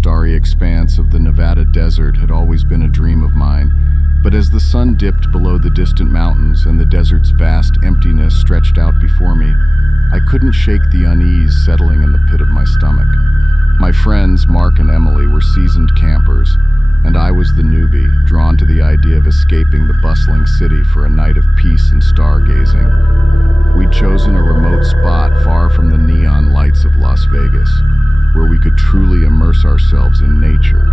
starry expanse of the Nevada desert had always been a dream of mine, but as the sun dipped below the distant mountains and the desert's vast emptiness stretched out before me, I couldn't shake the unease settling in the pit of my stomach. My friends, Mark and Emily, were seasoned campers, and I was the newbie, drawn to the idea of escaping the bustling city for a night of peace and stargazing. We'd chosen a remote spot far from the neon lights of Las Vegas, where we could truly immerse ourselves in nature.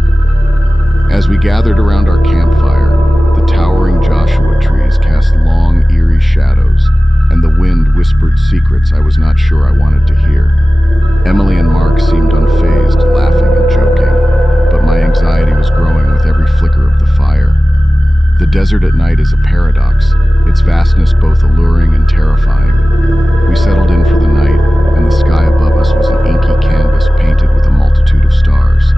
As we gathered around our campfire, the towering Joshua trees cast long, eerie shadows, and the wind whispered secrets I was not sure I wanted to hear. Emily and Mark seemed unfazed, laughing and joking, but my anxiety was growing with every flicker of the fire. The desert at night is a paradox, its vastness both alluring and terrifying. We settled in for the night, and the sky above us was an inky canvas painted with a multitude of stars.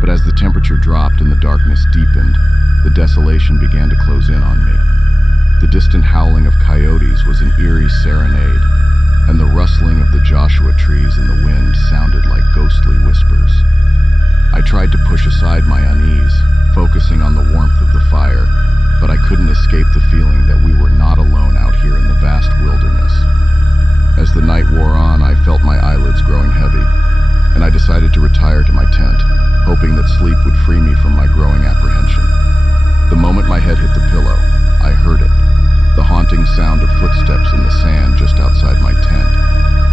But as the temperature dropped and the darkness deepened, the desolation began to close in on me. The distant howling of coyotes was an eerie serenade, and the rustling of the Joshua trees in the wind sounded like ghostly whispers. I tried to push aside my unease, focusing on the warmth of the fire, but I couldn't escape the feeling that we were not alone out here in the vast wilderness. As the night wore on, I felt my eyelids growing heavy, and I decided to retire to my tent, hoping that sleep would free me from my growing apprehension. The moment my head hit the pillow, I heard it, the haunting sound of footsteps in the sand just outside my tent.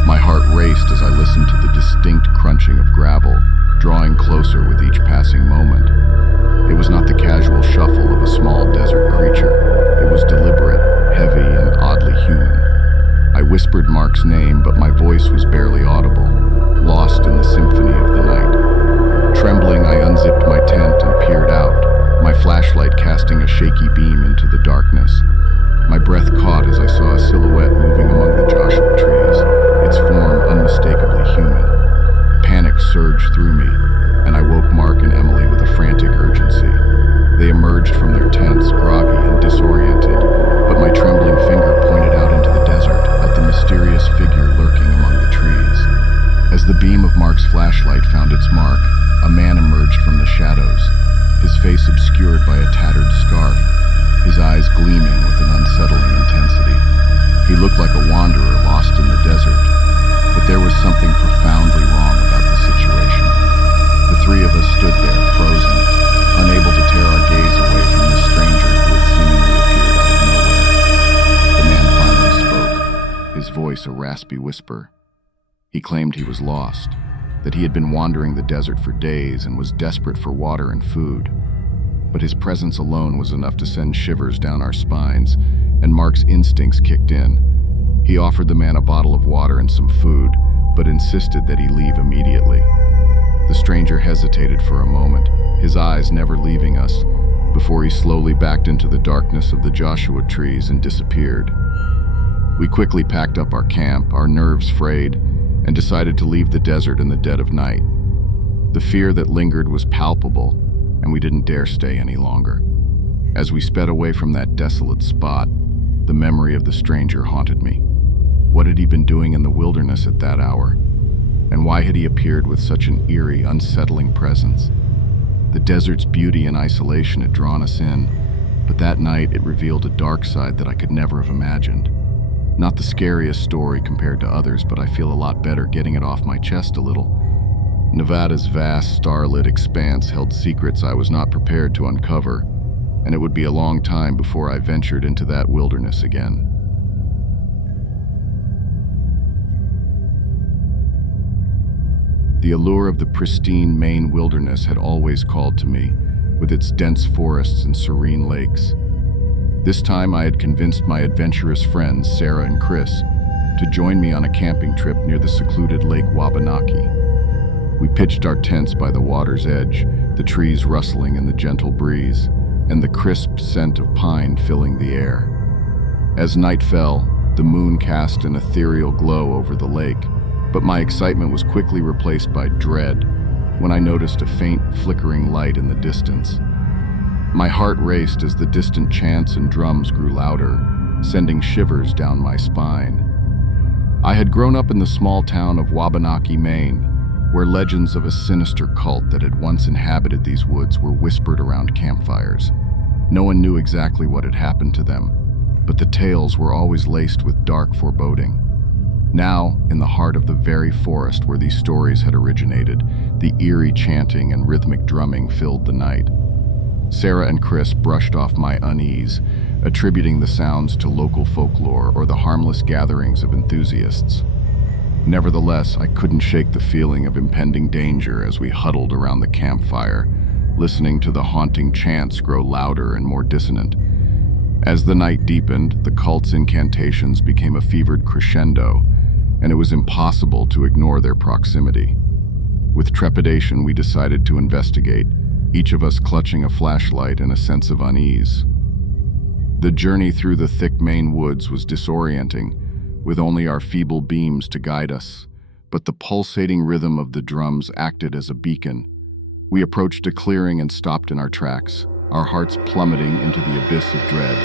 My heart raced as I listened to the distinct crunching of gravel, drawing closer with each passing moment. It was not the casual shuffle of a small desert creature. It was deliberate, heavy, and oddly human. I whispered Mark's name, but my voice was barely audible, lost in the symphony of the night. Trembling, I unzipped my tent and peered out, my flashlight casting a shaky beam into the darkness. My breath caught as I saw a silhouette moving among the Joshua trees, its form unmistakably human. Panic surged through me, and I woke Mark and Emily with a frantic urgency. They emerged from their tents, groggy and disoriented, but my trembling finger pointed out into the desert at the mysterious figure lurking among the trees. As the beam of Mark's flashlight found its mark, a man emerged from the shadows, his face obscured by a tattered scarf, his eyes gleaming with an unsettling intensity. He looked like a wanderer lost in the desert, but there was something profoundly wrong about the situation. The three of us stood there, frozen, unable to tear our gaze away from this stranger who had seemingly appeared out of nowhere. The man finally spoke, his voice a raspy whisper. He claimed he was lost, that he had been wandering the desert for days and was desperate for water and food. But his presence alone was enough to send shivers down our spines, and Mark's instincts kicked in. He offered the man a bottle of water and some food, but insisted that he leave immediately. The stranger hesitated for a moment, his eyes never leaving us, before he slowly backed into the darkness of the Joshua trees and disappeared. We quickly packed up our camp, our nerves frayed, and decided to leave the desert in the dead of night. The fear that lingered was palpable, and we didn't dare stay any longer. As we sped away from that desolate spot, the memory of the stranger haunted me. What had he been doing in the wilderness at that hour? And why had he appeared with such an eerie, unsettling presence? The desert's beauty and isolation had drawn us in, but that night it revealed a dark side that I could never have imagined. Not the scariest story compared to others, but I feel a lot better getting it off my chest a little. Nevada's vast, starlit expanse held secrets I was not prepared to uncover, and it would be a long time before I ventured into that wilderness again. The allure of the pristine Maine wilderness had always called to me, with its dense forests and serene lakes. This time I had convinced my adventurous friends, Sarah and Chris, to join me on a camping trip near the secluded Lake Wabanaki. We pitched our tents by the water's edge, the trees rustling in the gentle breeze, and the crisp scent of pine filling the air. As night fell, the moon cast an ethereal glow over the lake, but my excitement was quickly replaced by dread when I noticed a faint, flickering light in the distance. My heart raced as the distant chants and drums grew louder, sending shivers down my spine. I had grown up in the small town of Wabanaki, Maine, where legends of a sinister cult that had once inhabited these woods were whispered around campfires. No one knew exactly what had happened to them, but the tales were always laced with dark foreboding. Now, in the heart of the very forest where these stories had originated, the eerie chanting and rhythmic drumming filled the night. Sarah and Chris brushed off my unease, attributing the sounds to local folklore or the harmless gatherings of enthusiasts. Nevertheless, I couldn't shake the feeling of impending danger as we huddled around the campfire, listening to the haunting chants grow louder and more dissonant. As the night deepened, the cult's incantations became a fevered crescendo, and it was impossible to ignore their proximity. With trepidation, we decided to investigate, each of us clutching a flashlight and a sense of unease. The journey through the thick Maine woods was disorienting, with only our feeble beams to guide us, but the pulsating rhythm of the drums acted as a beacon. We approached a clearing and stopped in our tracks, our hearts plummeting into the abyss of dread.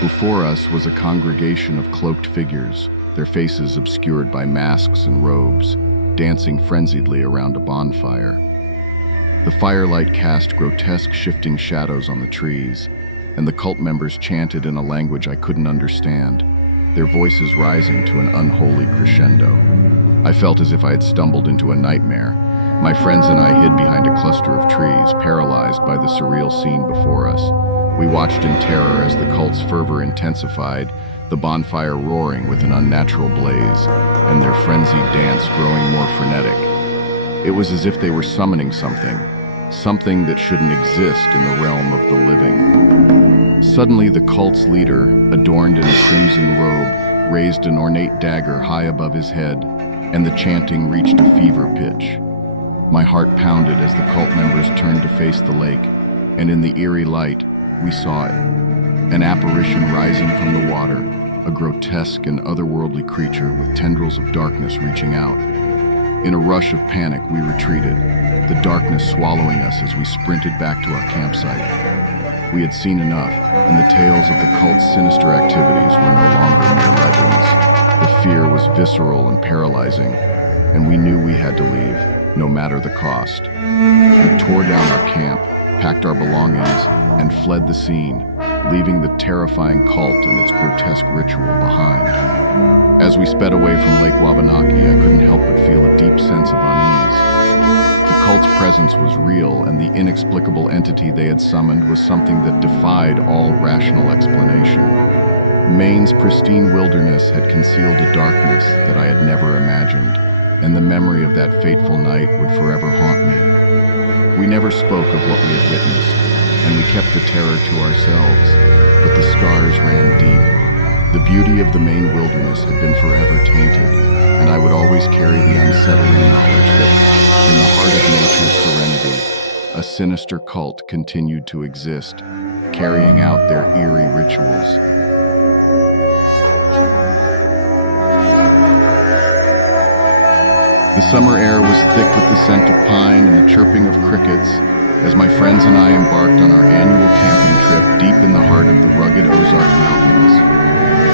Before us was a congregation of cloaked figures, their faces obscured by masks and robes, dancing frenziedly around a bonfire. The firelight cast grotesque shifting shadows on the trees, and the cult members chanted in a language I couldn't understand, their voices rising to an unholy crescendo. I felt as if I had stumbled into a nightmare. My friends and I hid behind a cluster of trees, paralyzed by the surreal scene before us. We watched in terror as the cult's fervor intensified, the bonfire roaring with an unnatural blaze, and their frenzied dance growing more frenetic. It was as if they were summoning something that shouldn't exist in the realm of the living. Suddenly, the cult's leader, adorned in a crimson robe, raised an ornate dagger high above his head, and the chanting reached a fever pitch. My heart pounded as the cult members turned to face the lake, and in the eerie light, we saw it. An apparition rising from the water, a grotesque and otherworldly creature with tendrils of darkness reaching out. In a rush of panic, we retreated, the darkness swallowing us as we sprinted back to our campsite. We had seen enough, and the tales of the cult's sinister activities were no longer mere legends. The fear was visceral and paralyzing, and we knew we had to leave, no matter the cost. We tore down our camp, packed our belongings, and fled the scene, leaving the terrifying cult and its grotesque ritual behind. As we sped away from Lake Wabanaki, I couldn't help but feel a deep sense of unease. The cult's presence was real, and the inexplicable entity they had summoned was something that defied all rational explanation. Maine's pristine wilderness had concealed a darkness that I had never imagined, and the memory of that fateful night would forever haunt me. We never spoke of what we had witnessed, and we kept the terror to ourselves, but the scars ran deep. The beauty of the Maine wilderness had been forever tainted, and I would always carry the unsettling knowledge that, in the heart of nature's serenity, a sinister cult continued to exist, carrying out their eerie rituals. The summer air was thick with the scent of pine and the chirping of crickets as my friends and I embarked on our annual camping trip deep in the heart of the rugged Ozark Mountains.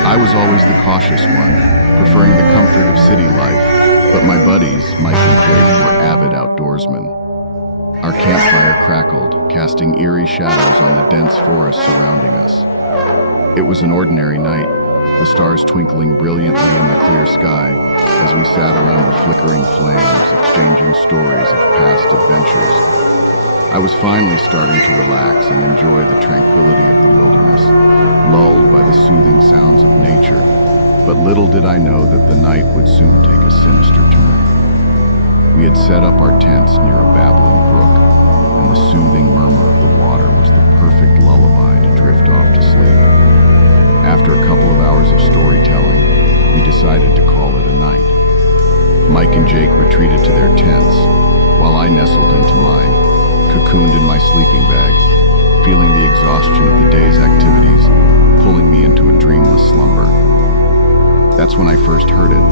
I was always the cautious one, preferring the comfort of city life, but my buddies, Mike and Jake, were avid outdoorsmen. Our campfire crackled, casting eerie shadows on the dense forest surrounding us. It was an ordinary night, the stars twinkling brilliantly in the clear sky as we sat around the flickering flames, exchanging stories of past adventures. I was finally starting to relax and enjoy the tranquility of the wilderness, lulled by the soothing sounds of nature, but little did I know that the night would soon take a sinister turn. We had set up our tents near a babbling brook, and the soothing murmur of the water was the perfect lullaby to drift off to sleep. After a couple of hours of storytelling, we decided to call it a night. Mike and Jake retreated to their tents, while I nestled into mine, cocooned in my sleeping bag, feeling the exhaustion of the day's activities pulling me into a dreamless slumber. That's when I first heard it,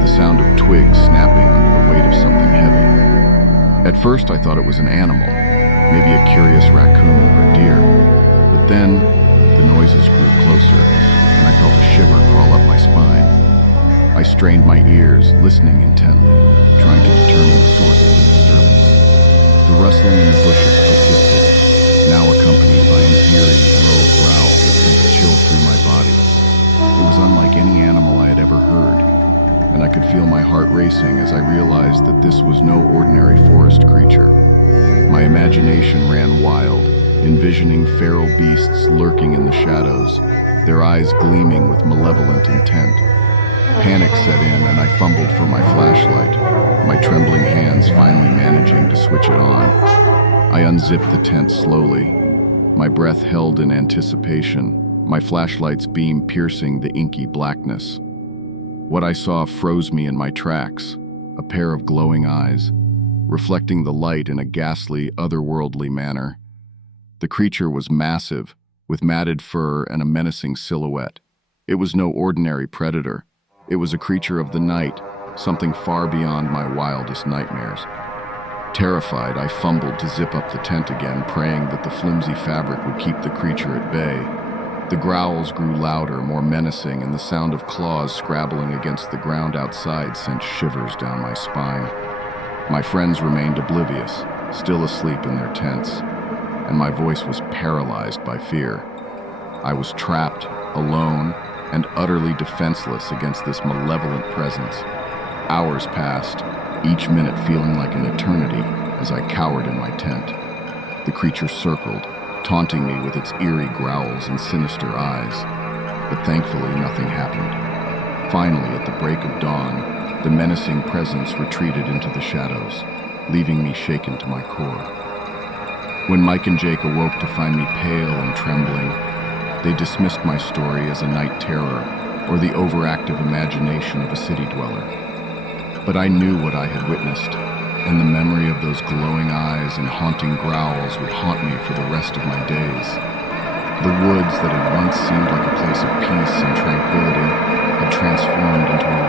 the sound of twigs snapping under the weight of something heavy. At first I thought it was an animal, maybe a curious raccoon or deer, but then the noises grew closer, and I felt a shiver crawl up my spine. I strained my ears, listening intently, trying to determine determine the source of the disturbance. The rustling in the bushes persisted, now accompanied by an eerie, low growl that sent a chill through my body. It was unlike any animal I had ever heard, and I could feel my heart racing as I realized that this was no ordinary forest creature. My imagination ran wild, envisioning feral beasts lurking in the shadows, their eyes gleaming with malevolent intent. Panic set in, and I fumbled for my flashlight, my trembling hands finally managing to switch it on. I unzipped the tent slowly, my breath held in anticipation, my flashlight's beam piercing the inky blackness. What I saw froze me in my tracks, a pair of glowing eyes, reflecting the light in a ghastly, otherworldly manner. The creature was massive, with matted fur and a menacing silhouette. It was no ordinary predator. It was a creature of the night, something far beyond my wildest nightmares. Terrified, I fumbled to zip up the tent again, praying that the flimsy fabric would keep the creature at bay. The growls grew louder, more menacing, and the sound of claws scrabbling against the ground outside sent shivers down my spine. My friends remained oblivious, still asleep in their tents, and my voice was paralyzed by fear. I was trapped, alone, and utterly defenseless against this malevolent presence. Hours passed, each minute feeling like an eternity as I cowered in my tent. The creature circled, taunting me with its eerie growls and sinister eyes, but thankfully nothing happened. Finally, at the break of dawn, the menacing presence retreated into the shadows, leaving me shaken to my core. When Mike and Jake awoke to find me pale and trembling, they dismissed my story as a night terror or the overactive imagination of a city dweller. But I knew what I had witnessed, and the memory of those glowing eyes and haunting growls would haunt me for the rest of my days. The woods that had once seemed like a place of peace and tranquility had transformed into a